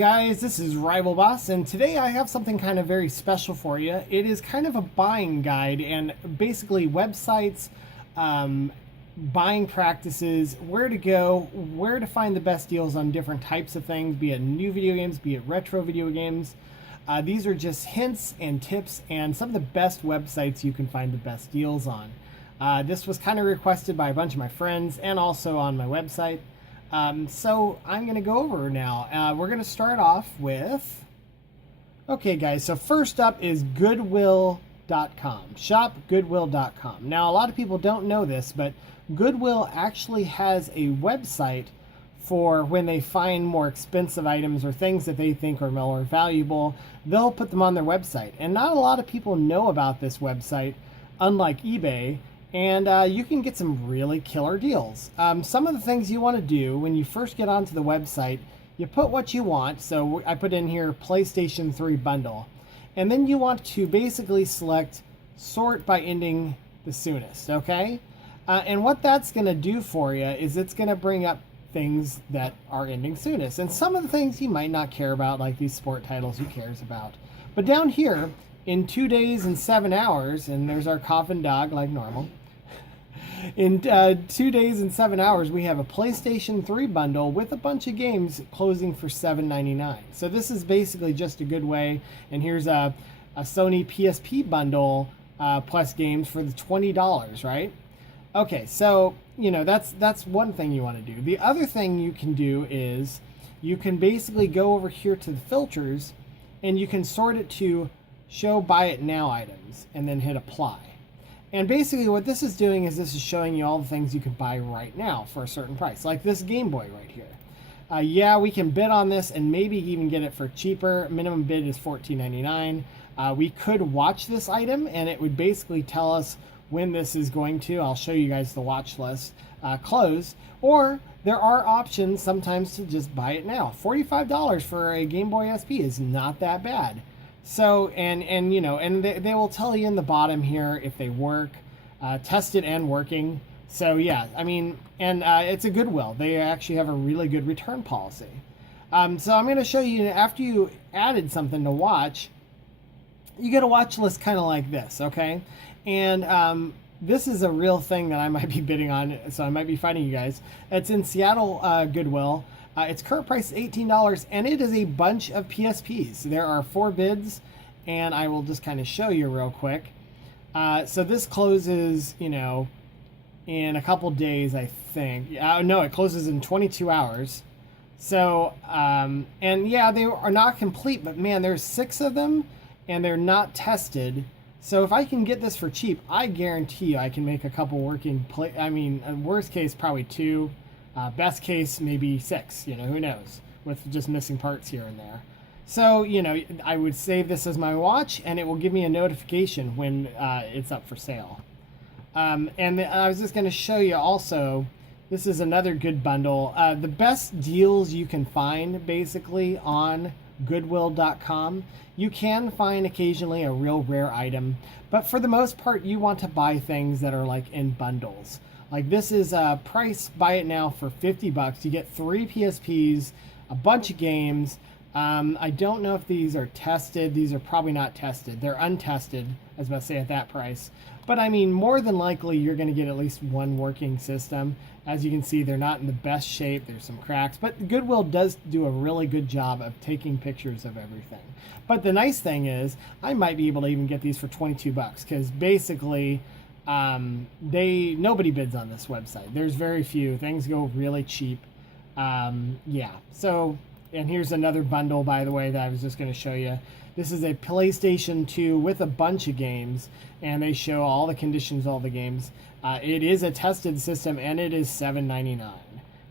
guys, this is RivalBoss, and today I have something kind of very special for you. It is kind of a buying guide and basically websites, buying practices, where to go, where to find the best deals on different types of things, be it new video games, be it retro video games. These are just hints and tips and some of the best websites you can find the best deals on. This was kind of requested by a bunch of my friends and also on my website. So I'm going to go over now. We're going to start off with, okay guys, so first up is Goodwill.com, shopgoodwill.com. Now a lot of people don't know this, but Goodwill actually has a website for when they find more expensive items or things that they think are more valuable, they'll put them on their website. And not a lot of people know about this website, unlike eBay. And you can get some really killer deals. Some of the things you want to do when you first get onto the website, you put what you want. So I put in here PlayStation 3 bundle. And then you want to basically select sort by ending the soonest, okay? And what that's going to do for you is it's going to bring up things that are ending soonest. And some of the things you might not care about, like these sport titles, who cares about? But down here, in 2 days and 7 hours, and there's our coffin dog like normal. In 2 days and 7 hours, we have a PlayStation 3 bundle with a bunch of games closing for $7.99. So this is basically just a good way. And here's a Sony PSP bundle plus games for the $20, right? Okay, so you know that's one thing you want to do. The other thing you can do is you can basically go over here to the filters, and you can sort it to show buy it now items, and then hit apply. And basically what this is doing is this is showing you all the things you can buy right now for a certain price, like this Game Boy right here. Yeah, we can bid on this and maybe even get it for cheaper. Minimum bid is $14.99. We could watch this item, and it would basically tell us when this is going to, I'll show you guys the watch list, close. Or there are options sometimes to just buy it now. $45 for a Game Boy SP is not that bad. So, and you know, and they will tell you in the bottom here if they work, tested and working. So yeah, I mean, and it's a Goodwill. They actually have a really good return policy. So I'm going to show you, after you added something to watch, you get a watch list kind of like this, okay? And this is a real thing that I might be bidding on, so I might be fighting you guys. It's in Seattle Goodwill. Its current price is $18, and it is a bunch of PSPs. There are 4 bids, and I will just kind of show you real quick. So this closes, you know, in a couple days, I think. No, it closes in 22 hours. So, and yeah, they are not complete, but man, there's 6 of them, and they're not tested. So if I can get this for cheap, I guarantee you I can make a couple working worst case, probably 2. Best case, maybe 6, you know, who knows, with just missing parts here and there. So, you know, I would save this as my watch, and it will give me a notification when it's up for sale. And I was just going to show you also, this is another good bundle. The best deals you can find, basically, on Goodwill.com. You can find occasionally a real rare item, but for the most part, you want to buy things that are like in bundles. Like this is a price, buy it now for $50. You get 3 PSPs, a bunch of games. I don't know if these are tested. These are probably not tested. They're untested, I was about to say, at that price. But I mean, more than likely, you're going to get at least one working system. As you can see, they're not in the best shape. There's some cracks. But Goodwill does do a really good job of taking pictures of everything. But the nice thing is, I might be able to even get these for $22, because basically, nobody bids on this website. There's very few. Things go really cheap. Yeah. So, and here's another bundle, by the way, that I was just going to show you. This is a PlayStation 2 with a bunch of games, and they show all the conditions, all the games. It is a tested system, and it is $7.99.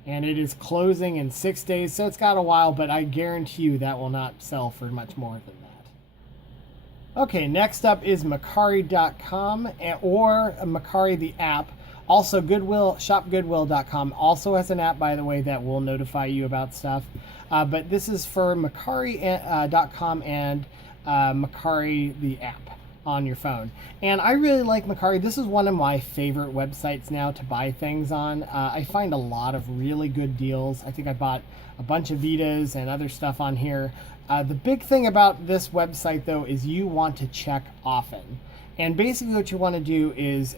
And it is closing in 6 days, so it's got a while, but I guarantee you that will not sell for much more than that. Okay, next up is Mercari.com, or Mercari the app. Also, Goodwill, shopgoodwill.com also has an app, by the way, that will notify you about stuff. But this is for Mercari.com and Mercari the app. on your phone. And I really like Mercari. This is one of my favorite websites now to buy things on. I find a lot of really good deals. I think I bought a bunch of Vitas and other stuff on here. The big thing about this website, though, is you want to check often. And basically what you want to do is,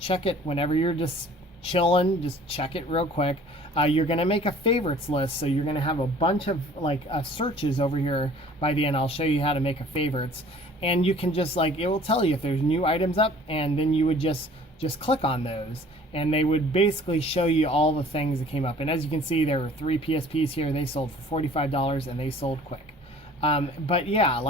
check it whenever you're just chilling, just check it real quick. You're going to make a favorites list, so you're going to have a bunch of searches over here by the end. I'll show you how to make a favorites, and you can just it will tell you if there's new items up, and then you would just click on those, and they would basically show you all the things that came up. And as you can see, there were 3 PSPs here. They sold for $45, and they sold quick. But yeah,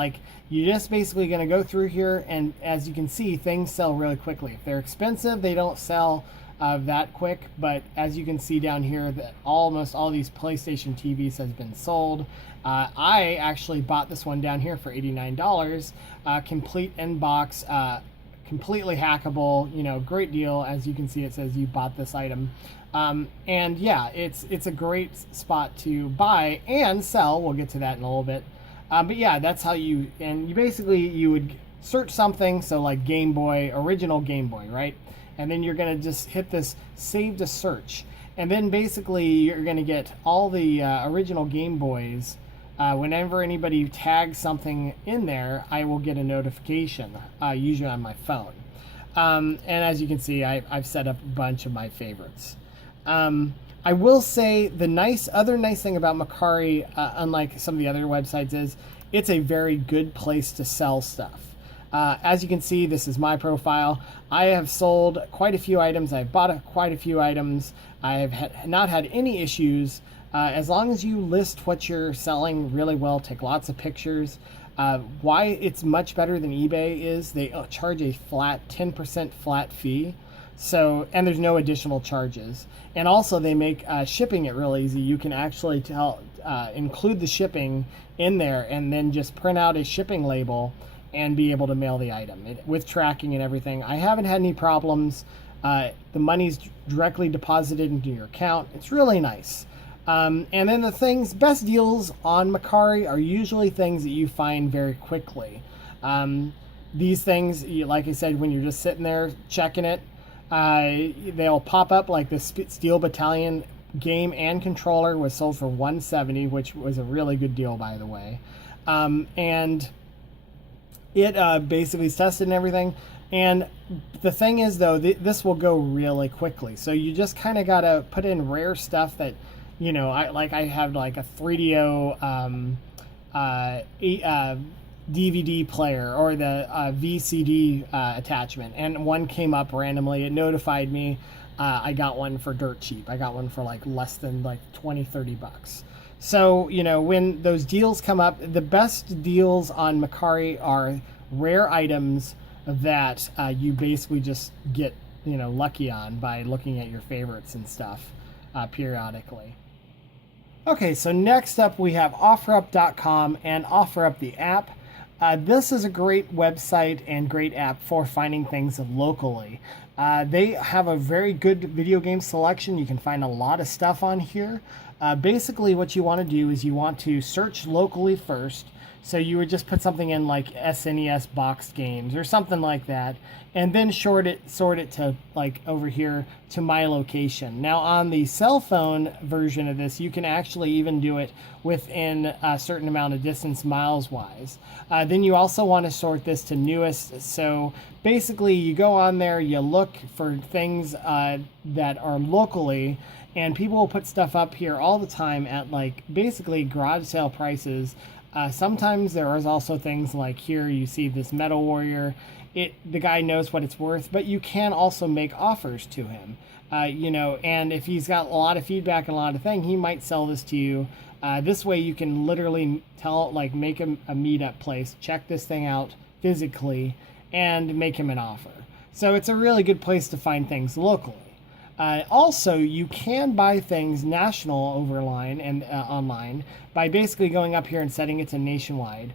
you're just basically going to go through here, and as you can see, things sell really quickly. If they're expensive, they don't sell that quick, but as you can see down here, that almost all these PlayStation TVs has been sold. I actually bought this one down here for $89, complete in-box, completely hackable, great deal. As you can see, it says you bought this item. And yeah, it's a great spot to buy and sell. We'll get to that in a little bit. But yeah, that's how you would search something. So like Game Boy, original Game Boy, right? And then you're going to just hit this save to search. And then basically you're going to get all the original Game Boys. Whenever anybody tags something in there, I will get a notification, usually on my phone. And as you can see, I've set up a bunch of my favorites. I will say the other nice thing about Mercari, unlike some of the other websites, is it's a very good place to sell stuff. As you can see, this is my profile. I have sold quite a few items. I've bought quite a few items. I have not had any issues. As long as you list what you're selling really well, take lots of pictures. Why it's much better than eBay is they charge a flat 10% flat fee. So, and there's no additional charges. And also they make shipping it real easy. You can actually include the shipping in there and then just print out a shipping label and be able to mail the item with tracking and everything. I haven't had any problems. The money's directly deposited into your account. It's really nice. And then the best deals on Mercari are usually things that you find very quickly. These things, like I said, when you're just sitting there checking it, they'll pop up. Like the Steel Battalion game and controller was sold for $170, which was a really good deal, by the way. And it basically is tested and everything. And the thing is, though, this will go really quickly. So you just kind of got to put in rare stuff that, I have like a 3DO DVD player or the VCD attachment. And one came up randomly. It notified me. I got one for dirt cheap. I got one for less than $20-$30. So, when those deals come up, the best deals on Mercari are rare items that you basically just get, lucky on by looking at your favorites and stuff periodically. Okay, so next up we have OfferUp.com and OfferUp the app. This is a great website and great app for finding things locally. They have a very good video game selection. You can find a lot of stuff on here. Basically what you want to do is you want to search locally first. So you would just put something in like SNES boxed games or something like that, and then sort it to over here to my location. Now on the cell phone version of this, you can actually even do it within a certain amount of distance miles wise. Then you also want to sort this to newest. So basically you go on there, you look for things that are locally, and people will put stuff up here all the time at basically garage sale prices. Sometimes there is also things like here you see this Metal Warrior. The guy knows what it's worth, but you can also make offers to him. And if he's got a lot of feedback and a lot of things, he might sell this to you. This way you can literally make him a meetup place, check this thing out physically, and make him an offer. So it's a really good place to find things locally. Also, you can buy things national overline and online by basically going up here and setting it to nationwide,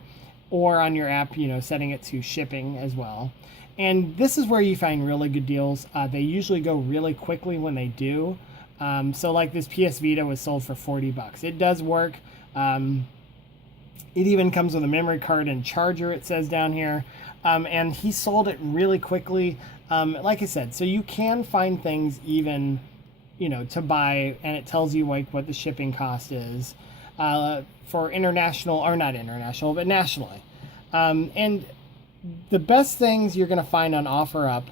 or on your app, setting it to shipping as well. And this is where you find really good deals. They usually go really quickly when they do. So like this PS Vita was sold for $40. It does work. It even comes with a memory card and charger, it says down here. and he sold it really quickly. Like I said, so you can find things even, to buy, and it tells you like what the shipping cost is for international, or not international, but nationally. And the best things you're going to find on OfferUp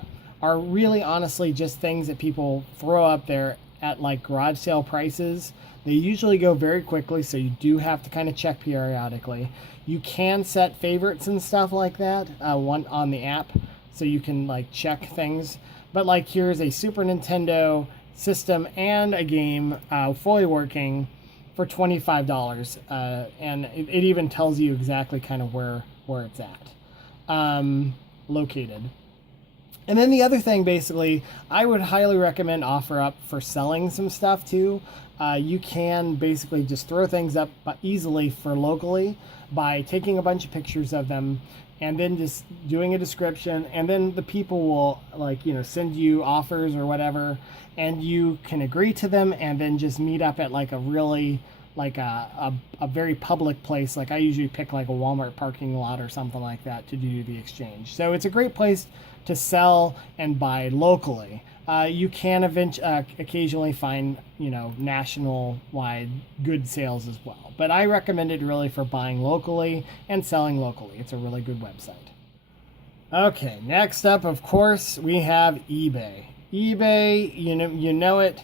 are really honestly just things that people throw up there at like garage sale prices. They usually go very quickly, so you do have to kind of check periodically. You can set favorites and stuff like that one on the app, so you can like check things. But like here's a Super Nintendo system and a game fully working for $25, and it even tells you exactly kind of where it's at, located. And then the other thing, basically, I would highly recommend OfferUp for selling some stuff too. You can basically just throw things up easily for locally by taking a bunch of pictures of them and then just doing a description, and then the people will send you offers or whatever, and you can agree to them and then just meet up at like a really a very public place. Like I usually pick like a Walmart parking lot or something like that to do the exchange. So it's a great place to sell and buy locally. You can occasionally find national wide good sales as well, but I recommend it really for buying locally and selling locally. It's a really good website. Okay, next up, of course, we have eBay. eBay, you know it.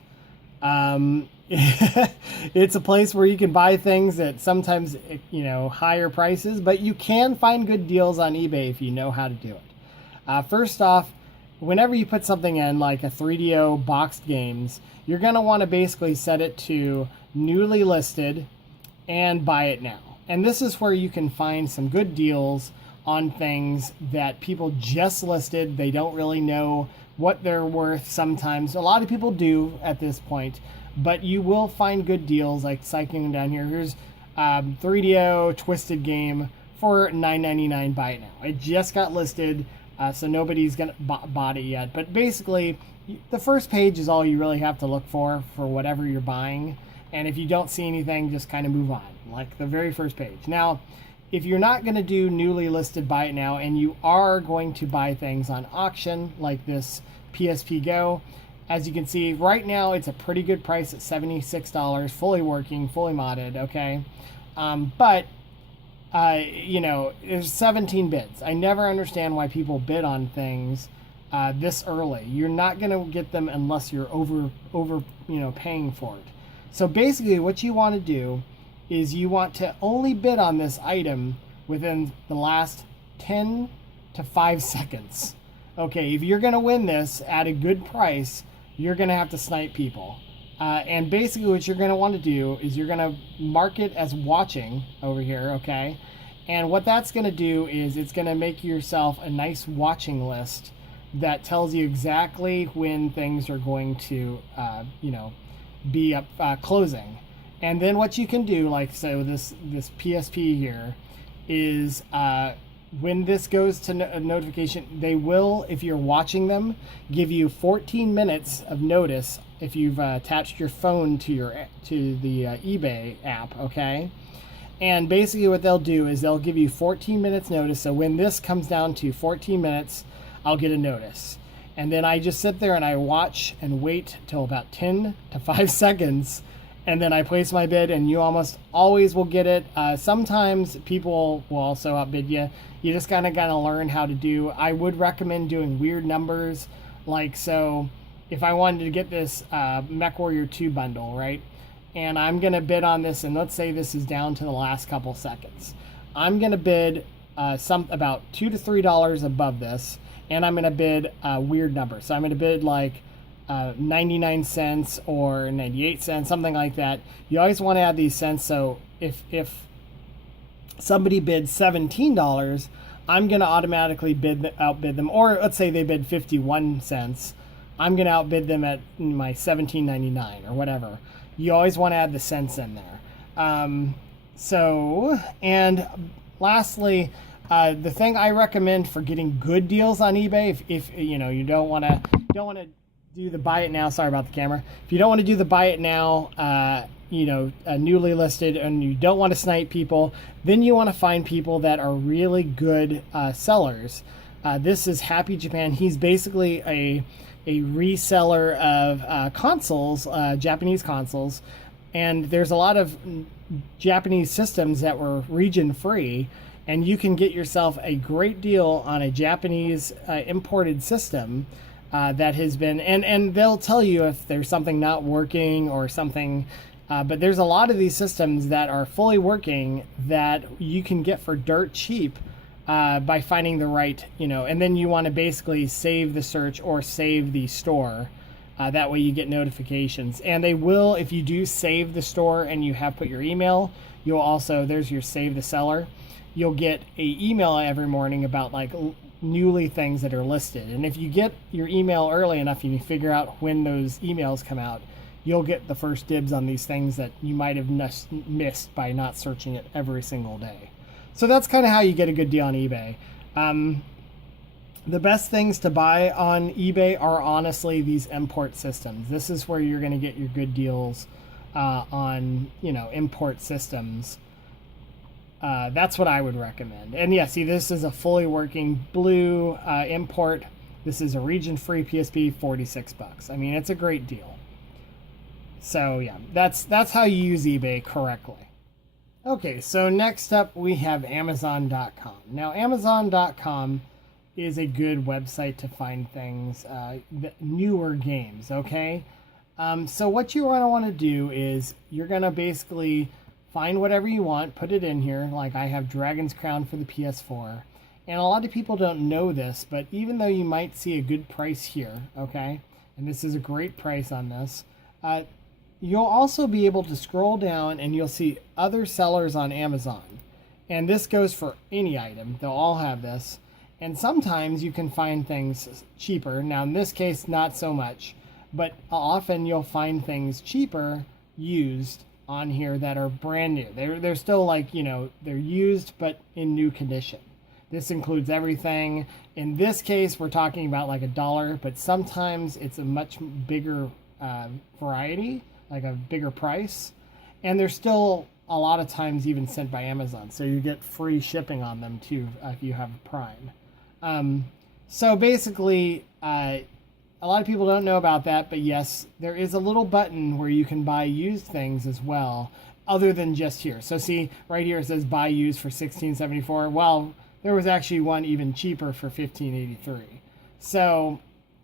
It's a place where you can buy things at sometimes higher prices, but you can find good deals on eBay if you know how to do it. First off, whenever you put something in like a 3DO boxed games, you're going to want to basically set it to newly listed and buy it now. And this is where you can find some good deals on things that people just listed. They don't really know what they're worth sometimes. A lot of people do at this point, but you will find good deals. Like cycling down here, here's 3DO Twisted game for $9.99, buy it now. It just got listed. So nobody's gonna bought it yet, but basically the first page is all you really have to look for whatever you're buying, and if you don't see anything, just kind of move on, like the very first page. Now, if you're not going to do newly listed buy it now, and you are going to buy things on auction like this PSP Go, as you can see right now it's a pretty good price at $76, fully working, fully modded, okay, but there's 17 bids. I never understand why people bid on things this early. You're not going to get them unless you're over paying for it. So basically what you want to do is you want to only bid on this item within the last 10 to 5 seconds. Okay, if you're going to win this at a good price, you're going to have to snipe people. And basically what you're going to want to do is you're going to mark it as watching over here, okay? And what that's going to do is it's going to make yourself a nice watching list that tells you exactly when things are going to, be up closing. And then what you can do, like so this PSP here, is when this goes to notification, they will, if you're watching them, give you 14 minutes of notice if you've attached your phone to the eBay app, okay? And basically what they'll do is they'll give you 14 minutes notice. So when this comes down to 14 minutes, I'll get a notice. And then I just sit there and I watch and wait till about 10 to 5 seconds, and then I place my bid, and you almost always will get it. Sometimes people will also outbid you. You just kind of got to learn how to do. I would recommend doing weird numbers, like so if I wanted to get this MechWarrior 2 bundle, right? And I'm going to bid on this, and let's say this is down to the last couple seconds. I'm going to bid about $2 to $3 above this, and I'm going to bid a weird number. So I'm going to bid like 99 cents or 98 cents, something like that. You always want to add these cents. So if somebody bids $17, I'm going to automatically outbid them. Or let's say they bid 51 cents. I'm going to outbid them at my $17.99 or whatever. You always want to add the cents in there. And lastly, the thing I recommend for getting good deals on eBay, if you don't want to do the buy it now. Sorry about the camera. If you don't want to do the buy it now, newly listed, and you don't want to snipe people, then you want to find people that are really good sellers. This is Happy Japan. He's basically a reseller of consoles, Japanese consoles, and there's a lot of Japanese systems that were region free, and you can get yourself a great deal on a Japanese imported system that has been, and they'll tell you if there's something not working or something, but there's a lot of these systems that are fully working that you can get for dirt cheap by finding the right, and then you want to basically save the search or save the store. That way you get notifications. And they will, if you do save the store and you have put your email, you'll also, there's your save the seller. You'll get a email every morning about like newly things that are listed. And if you get your email early enough and you figure out when those emails come out, you'll get the first dibs on these things that you might have missed by not searching it every single day. So that's kind of how you get a good deal on eBay. The best things to buy on eBay are honestly these import systems. This is where you're going to get your good deals on, import systems. That's what I would recommend. And yeah, see, this is a fully working blue import. This is a region-free PSP, $46. I mean, it's a great deal. So yeah, that's how you use eBay correctly. Okay, so next up we have Amazon.com. Now, Amazon.com is a good website to find things, newer games, okay? So what you want to do is you're going to basically find whatever you want, put it in here. Like I have Dragon's Crown for the PS4. And a lot of people don't know this, but even though you might see a good price here, okay? And this is a great price on this. You'll also be able to scroll down and you'll see other sellers on Amazon. And this goes for any item. They'll all have this. And sometimes you can find things cheaper. Now, in this case, not so much. But often you'll find things cheaper used on here that are brand new. They're still like, they're used but in new condition. This includes everything. In this case, we're talking about like $1, but sometimes it's a much bigger variety, like a bigger price. And they're still a lot of times even sent by Amazon. So you get free shipping on them too if you have Prime. So basically, a lot of people don't know about that, but yes, there is a little button where you can buy used things as well, other than just here. So see, right here it says buy used for $16.74. Well, there was actually one even cheaper for $15.83. So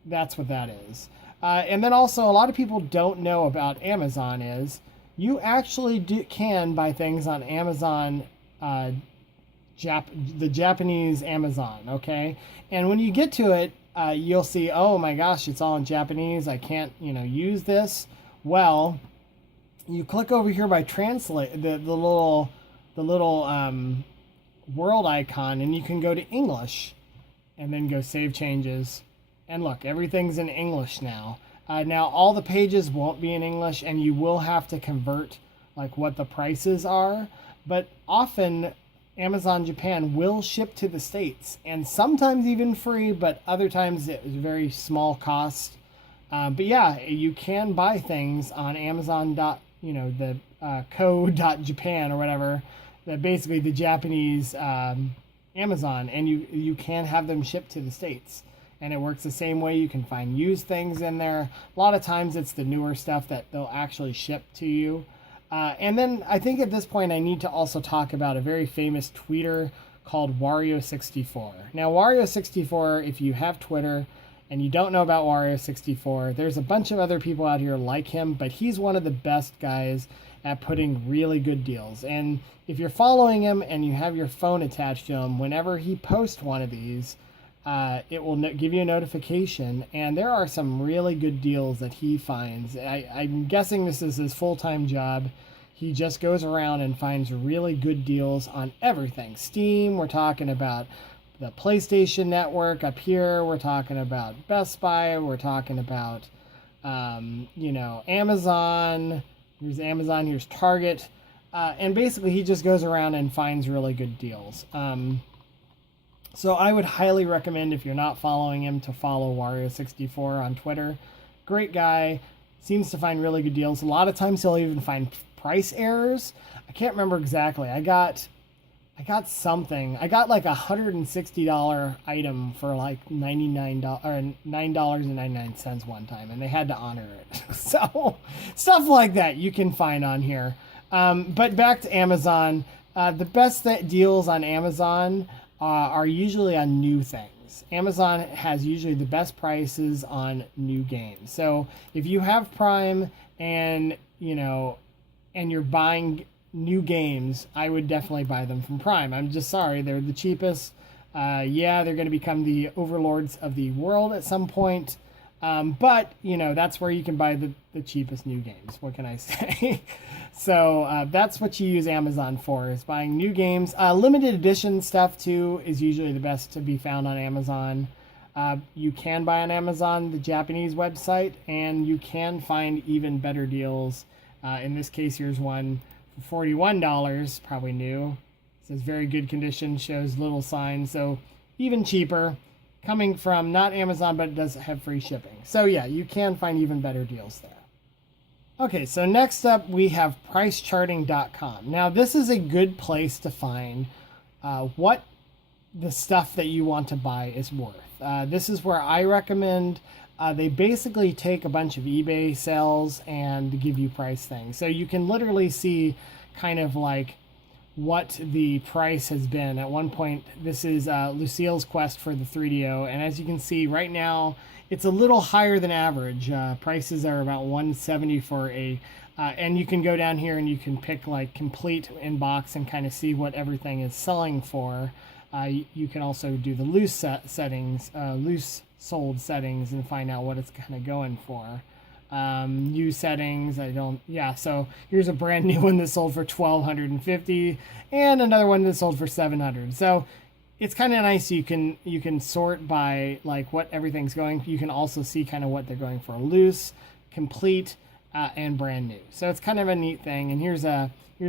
that's what that is. And then also, a lot of people don't know about Amazon is you actually can buy things on Amazon, the Japanese Amazon, okay? And when you get to it, you'll see, oh my gosh, it's all in Japanese. I can't, use this. Well, you click over here by translate the little world icon, and you can go to English, and then go save changes. And look, everything's in English now. Now all the pages won't be in English, and you will have to convert like what the prices are. But often Amazon Japan will ship to the States, and sometimes even free, but other times it was very small cost. But yeah, you can buy things on Amazon. The co.japan or whatever, that basically the Japanese Amazon, and you can have them shipped to the States. And it works the same way. You can find used things in there. A lot of times it's the newer stuff that they'll actually ship to you. And then I think at this point I need to also talk about a very famous tweeter called Wario64. Now, Wario64, if you have Twitter and you don't know about Wario64, there's a bunch of other people out here like him, but he's one of the best guys at putting really good deals. And if you're following him and you have your phone attached to him, whenever he posts one of these, it will give you a notification, and there are some really good deals that he finds. I'm guessing this is his full-time job. He just goes around and finds really good deals on everything. Steam, we're talking about the PlayStation Network. Up here, we're talking about Best Buy. We're talking about, Amazon. Here's Amazon, here's Target. And basically, he just goes around and finds really good deals. So I would highly recommend, if you're not following him, to follow Wario64 on Twitter. Great guy. Seems to find really good deals. A lot of times he'll even find price errors. I can't remember exactly. I got I got something. I got like $160 item for like $99 or $9.99 one time, and they had to honor it. So stuff like that you can find on here. But back to Amazon, the best deals on Amazon are usually on new things. Amazon has usually the best prices on new games. So if you have Prime and and you're buying new games, I would definitely buy them from Prime. I'm just sorry, they're the cheapest. Yeah, they're going to become the overlords of the world at some point. But that's where you can buy the cheapest new games. What can I say? So that's what you use Amazon for, is buying new games. Limited edition stuff too is usually the best to be found on Amazon. You can buy on Amazon, the Japanese website, and you can find even better deals. In this case, here's one for $41, probably new. It says very good condition, shows little signs, so even cheaper. Coming from not Amazon, but it does have free shipping. So yeah, you can find even better deals there. Okay, so next up we have pricecharting.com. Now this is a good place to find what the stuff that you want to buy is worth. This is where I recommend they basically take a bunch of eBay sales and give you price things. So you can literally see kind of like what the price has been. At one point, this is Lucille's Quest for the 3DO, and as you can see right now, it's a little higher than average. Prices are about $170 for a, and you can go down here and you can pick like complete in box and kind of see what everything is selling for. You can also do the loose settings, loose sold settings, and find out what it's kind of going for. New settings, so here's a brand new one that sold for $1,250 and another one that sold for $700. So it's kind of nice. You can sort by like what everything's going. You can also see kind of what they're going for: loose, complete, and brand new. So it's kind of a neat thing. And here's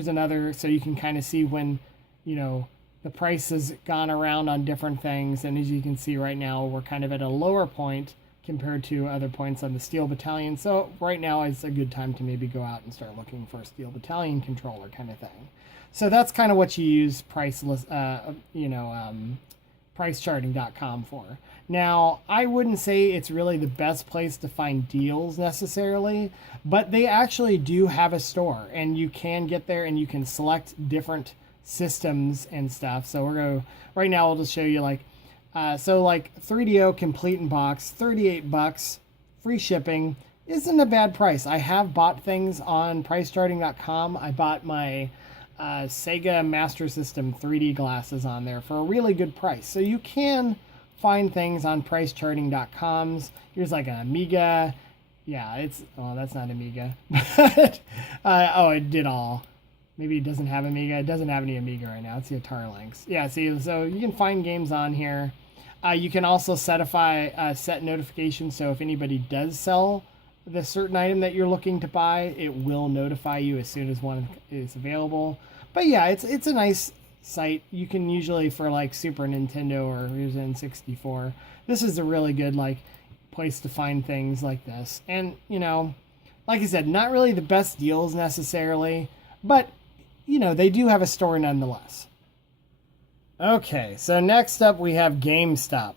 another, so you can kind of see when the price has gone around on different things. And as you can see right now, we're kind of at a lower point compared to other points on the Steel Battalion. So right now is a good time to maybe go out and start looking for a Steel Battalion controller kind of thing. So that's kind of what you use pricecharting.com for. Now, I wouldn't say it's really the best place to find deals necessarily, but they actually do have a store, and you can get there and you can select different systems and stuff. So right now I'll just show you like 3DO complete in box, $38, free shipping. Isn't a bad price. I have bought things on pricecharting.com. I bought my Sega Master System 3D glasses on there for a really good price. So you can find things on pricecharting.com's. Here's like an Amiga. Yeah, that's not Amiga. But, it did all. Maybe it doesn't have Amiga. It doesn't have any Amiga right now. It's the Atari Lynx. Yeah, see, so you can find games on here. You can also set notifications, so if anybody does sell the certain item that you're looking to buy, it will notify you as soon as one is available. But yeah, it's a nice site. You can usually, for like Super Nintendo or N64, this is a really good like place to find things like this. And like I said, not really the best deals necessarily, but they do have a store nonetheless. Okay, so next up we have GameStop.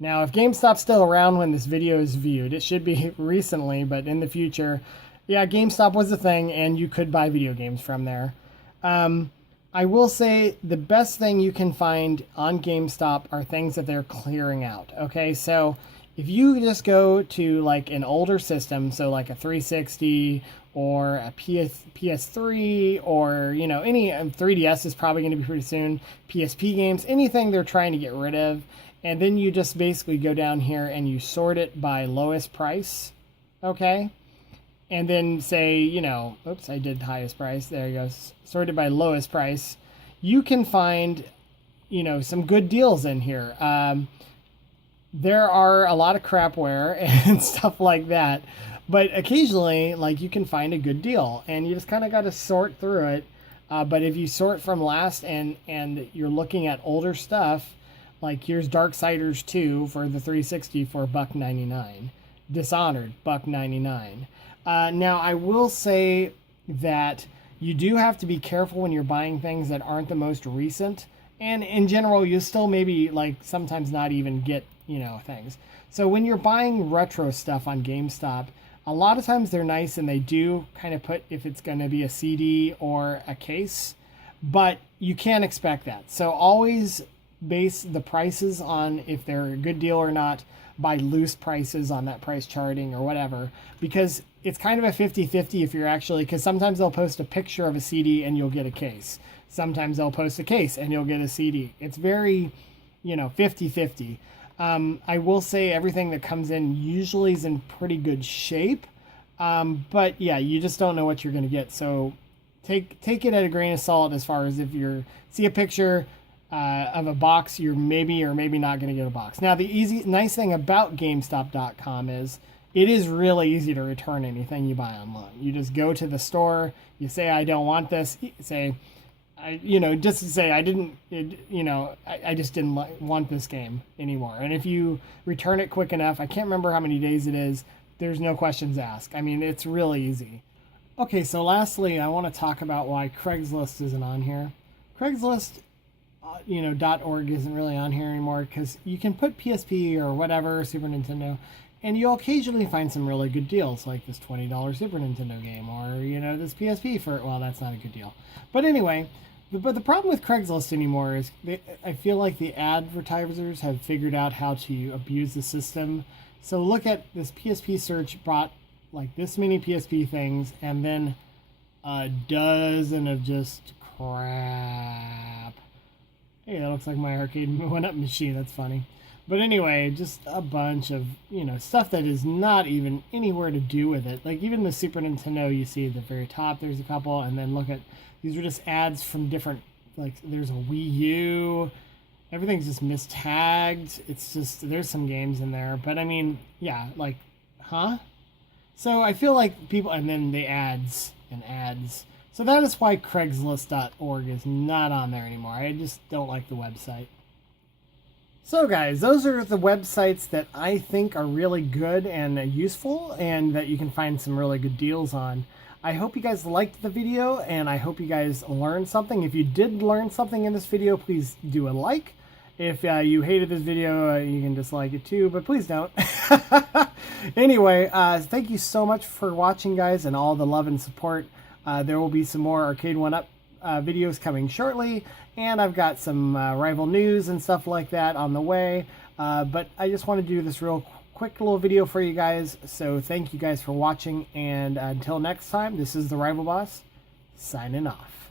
Now, if GameStop's still around when this video is viewed, it should be recently, but in the future, yeah, GameStop was a thing, and you could buy video games from there. I will say the best thing you can find on GameStop are things that they're clearing out. Okay, so if you just go to like an older system, so like a 360 or a PS3 or, any 3DS is probably going to be pretty soon, PSP games, anything they're trying to get rid of. And then you just basically go down here and you sort it by lowest price. Okay. And then say, oops, I did highest price. There you go. Sorted by lowest price. You can find, some good deals in here. There are a lot of crapware and stuff like that. But occasionally, like, you can find a good deal, and you just kind of got to sort through it. But if you sort from last and you're looking at older stuff, like here's Darksiders 2 for the 360 for $1.99. Dishonored, $1.99. Now, I will say that You do have to be careful when you're buying things that aren't the most recent. And in general, you still maybe like sometimes not even get, things. So when you're buying retro stuff on GameStop, a lot of times they're nice and they do kind of put if it's going to be a CD or a case, but you can't expect that. So always base the prices on if they're a good deal or not by loose prices on that price charting or whatever, because it's kind of a 50-50 if you're actually, because sometimes they'll post a picture of a CD and you'll get a case. Sometimes they'll post a case and you'll get a CD. It's very, 50-50. I will say everything that comes in usually is in pretty good shape. But yeah, you just don't know what you're going to get. So take it at a grain of salt as far as if you see a picture of a box, you're maybe or maybe not going to get a box. Now, the nice thing about GameStop.com is it is really easy to return anything you buy online. You just go to the store, you say, I don't want this, say, I just didn't want this game anymore. And if you return it quick enough, I can't remember how many days it is, there's no questions asked. I mean, it's really easy. Okay, so lastly, I want to talk about why Craigslist isn't on here. Craigslist, .org isn't really on here anymore because you can put PSP or whatever, Super Nintendo, and you'll occasionally find some really good deals, like this $20 Super Nintendo game, or, this PSP for, well, that's not a good deal. But anyway, but the problem with Craigslist anymore is I feel like the advertisers have figured out how to abuse the system. So look at this PSP search brought like this many PSP things, and then a dozen of just crap. Hey, that looks like my arcade 1-up machine. That's funny. But anyway, just a bunch of, stuff that is not even anywhere to do with it. Like even the Super Nintendo, you see at the very top, there's a couple, and then look at, these are just ads from different, like there's a Wii U, everything's just mistagged. It's just, there's some games in there, but I mean, yeah, like, huh? So I feel like people, and then the ads and ads. So that is why Craigslist.org is not on there anymore. I just don't like the website. So guys, those are the websites that I think are really good and useful and that you can find some really good deals on. I hope you guys liked the video and I hope you guys learned something. If you did learn something in this video, please do a like. If you hated this video, you can dislike it too, but please don't. Anyway, thank you so much for watching, guys, and all the love and support. There will be some more Arcade 1-Up videos coming shortly, and I've got some rival news and stuff like that on the way. But I just want to do this real quick little video for you guys. So thank you guys for watching, and until next time, this is the RivalBoss signing off.